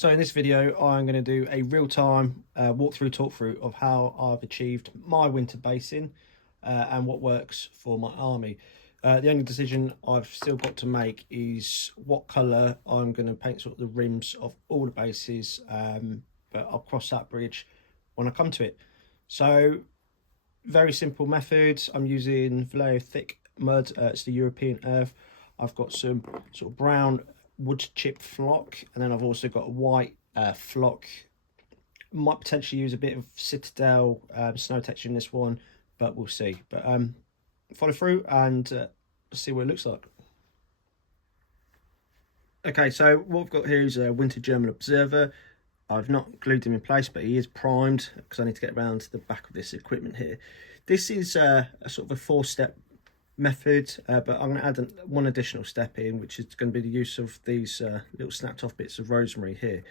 So in this video, I'm going to do a real-time walkthrough, talk-through of how I've achieved my winter basing and what works for my army. The only decision I've still got to make is what colour I'm going to paint sort of the rims of all the bases, but I'll cross that bridge when I come to it. So very simple methods. I'm using Vallejo thick mud, it's the European earth. I've got some sort of brown wood chip flock, and then I've also got a white flock. Might potentially use a bit of Citadel snow texture in this one, but we'll see. But follow through and see what it looks like. Okay, so what I've got here is a Winter German Observer. I've not glued him in place, but he is primed because I need to get around to the back of this equipment here. This is a sort of a 4-step method, but I'm going to add one additional step in, which is going to be the use of these little snapped off bits of rosemary here.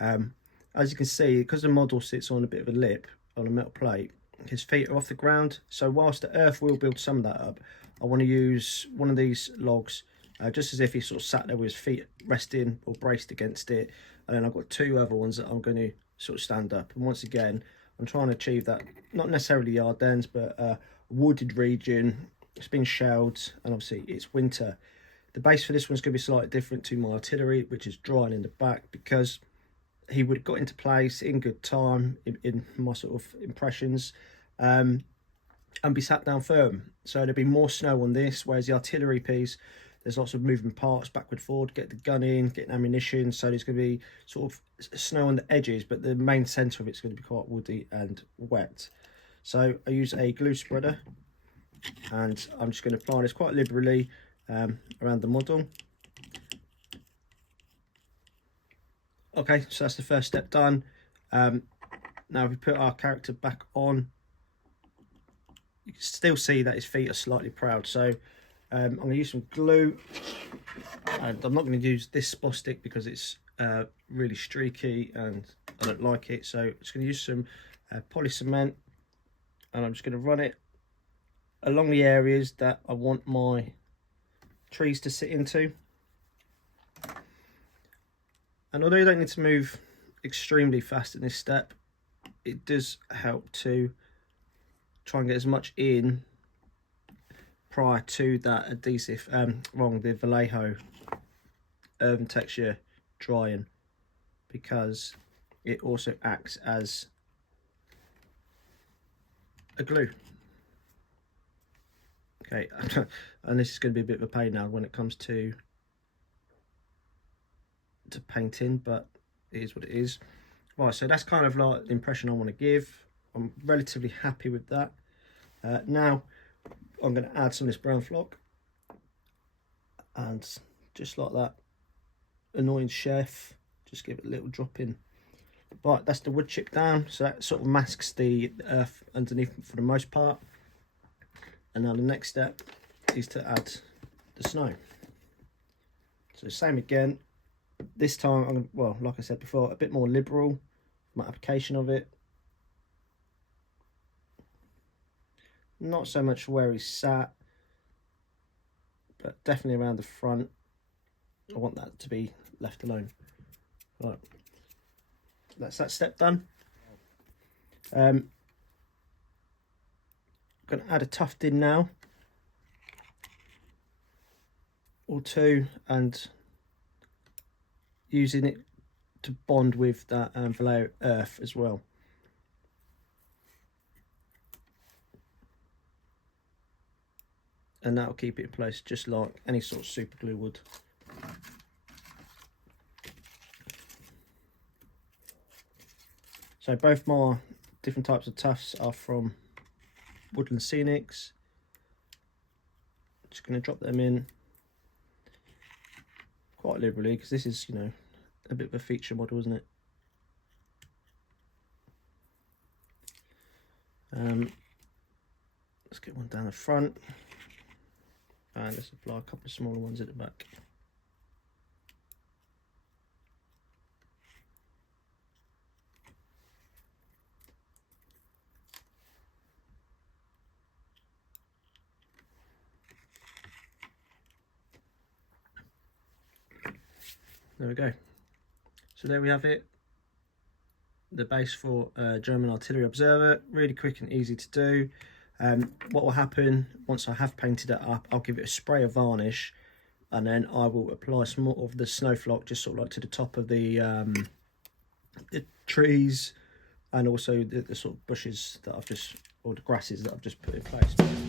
As you can see, because the model sits on a bit of a lip on a metal plate, his feet are off the ground, so whilst the earth will build some of that up, I want to use one of these logs just as if he sort of sat there with his feet resting or braced against it, and then I've got 2 other ones that I'm going to sort of stand up. And once again, I'm trying to achieve that, not necessarily the Ardennes, but a wooded region. It's been shelled, and obviously it's winter. The base for this one's going to be slightly different to my artillery, which is drying in the back, because he would have got into place in good time in my sort of impressions, and be sat down firm. So there'd be more snow on this, whereas the artillery piece, there's lots of moving parts, backward, forward, get the gun in, getting ammunition. So there's going to be sort of snow on the edges, but the main centre of it's going to be quite woody and wet. So I use a glue spreader, and I'm just going to apply this quite liberally around the model. Okay, so that's the first step done. Now if we put our character back on, you can still see that his feet are slightly proud. So I'm going to use some glue, and I'm not going to use this spot stick because it's really streaky and I don't like it. So I'm just going to use some poly cement, and I'm just going to run it along the areas that I want my trees to sit into. And although you don't need to move extremely fast in this step, it does help to try and get as much in prior to that adhesive, the Vallejo earthen texture drying, because it also acts as a glue. Okay, and this is going to be a bit of a pain now when it comes to painting, but it is what it is. Right, so that's kind of like the impression I want to give. I'm relatively happy with that. Now I'm going to add some of this brown flock, and just like that annoying chef, just give it a little drop in. Right, that's the wood chip down, so that sort of masks the earth underneath for the most part. And now the next step is to add the snow. So same again. This time, I'm going, well, like I said before, a bit more liberal my application of it. Not so much where he's sat, but definitely around the front. I want that to be left alone. Right, that's that step done. I'm going to add a tuft in now, or 2, and using it to bond with that Vallejo earth as well. And that'll keep it in place just like any sort of super glue would. So both my different types of tufts are from Woodland Scenics. Just going to drop them in quite liberally, because this is, you know, a bit of a feature model, isn't it? Let's get one down the front, and let's apply a couple of smaller ones at the back. There we go. So So there we have it, the base for German artillery observer. Really quick and easy to do. What will happen once I have painted it up, I'll give it a spray of varnish, and then I will apply some more of the snowflock just sort of like to the top of the trees, and also the sort of bushes that I've just, or the grasses that I've just put in place.